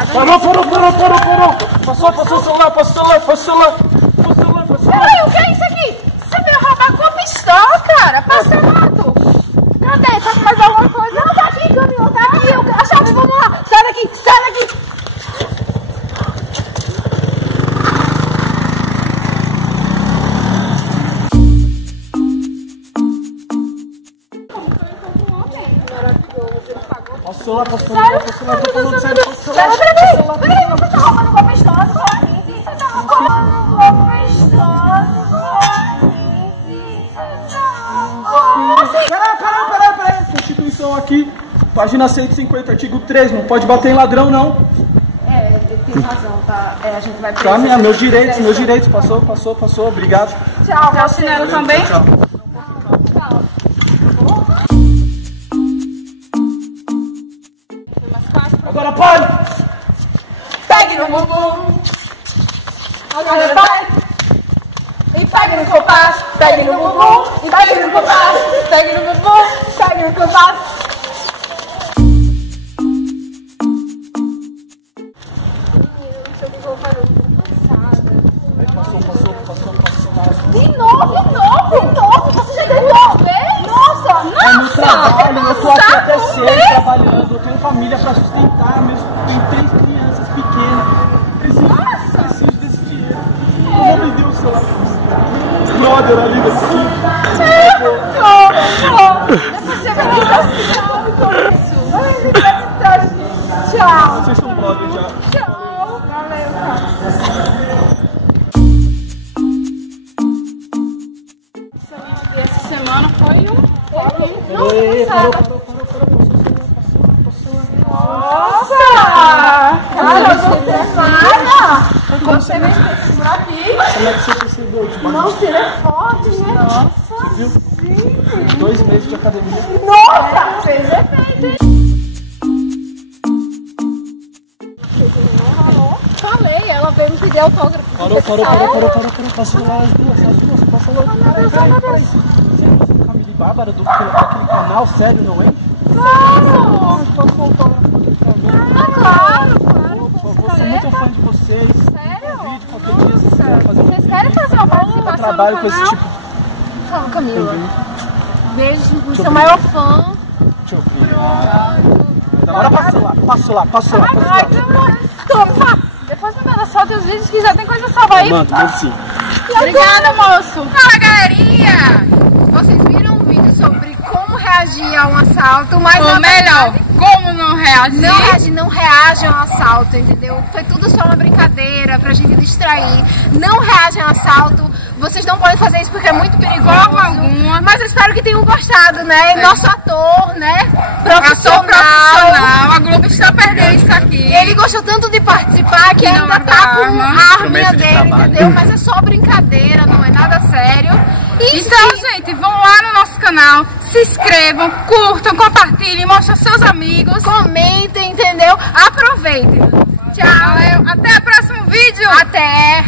Obrigada. Parou. Passou o celular. Peraí, o que é isso aqui? Você veio roubar com a pistola, cara? Passado. Cadê? Tá com mais alguma coisa? Não, tá aqui, caminhão, tá aqui. A chave, vamos lá. Sai daqui. Passou lá, tô falando sério, Peraí, você tá roubando com a pistola? Você tá roubando com a pistola? Peraí, Constituição aqui, página 150, artigo 3, não pode bater em ladrão, não. Tem razão, tá? A gente vai Tá, meus direitos, passou, obrigado. Tchau, chinelo também? Tchau. Agora pare! Pegue no bumbum. Agora vai. E pegue no compasso. Pegue no bumbum. E pegue no compasso. Pegue no bumbum. Pegue no compasso. De novo? Você já tentou ver? Nossa! É meu trabalho, eu tô aqui até cedo trabalhando, eu tenho família pra sustentar, tenho 3 crianças pequenas. Preciso desse dinheiro. Eu vou vender o celular pra você. Brother ali da Depois você vai me isso. Tchau. Vocês são brother já. Tchau. Valeu, cara. Essa semana foi Parou. Nossa! Cara, você é falha! Você vai ter por aqui. Como é que você percebeu? Nossa, ele é forte, né? Nossa! Você viu? 2 meses de academia. Nossa! Fez efeito, hein? Falei, ela veio me pedir autógrafo. Parou. Passou lá as duas. Passou lá. Peraí. Você é Camille Bárbara daquele canal, sério, não é? Claro! Passou o autógrafo daquele canal. Claro! Por favor, sou muito fã de vocês. Sério? Vídeo, qualquer dia vocês quiserem fazer Vocês querem fazer uma participação Eu trabalho no com canal? esse tipo. Fala, Camila. Beijo, seu maior fã. Deixa eu ver. Agora passo lá. Ai, toma! Depois me manda só teus vídeos que já tem coisa salva aí. Mando sim. Obrigada, moço. Fala, galerinha! Vocês viram um vídeo sobre como reagir a um assalto, mas Ou melhor, como não reagir? não reagem ao assalto, entendeu? Foi tudo só uma brincadeira pra gente distrair. Não reagem ao assalto. Vocês não podem fazer isso porque é muito perigoso. Alguma. Mas eu espero que tenham gostado, né? É. Nosso ator, né? Ator Profissional. A Globo está perdendo isso aqui. Ele gostou tanto de participar que Não ainda larga tá a com arma. a arminha Promessa de dele, trabalho. entendeu? Mas é só brincadeira, não é nada sério. E Então, gente, vão lá no nosso canal, se inscrevam, curtam, compartilhem, mostrem aos seus amigos. comentem, entendeu? Aproveitem. Tchau, até o próximo vídeo. Até!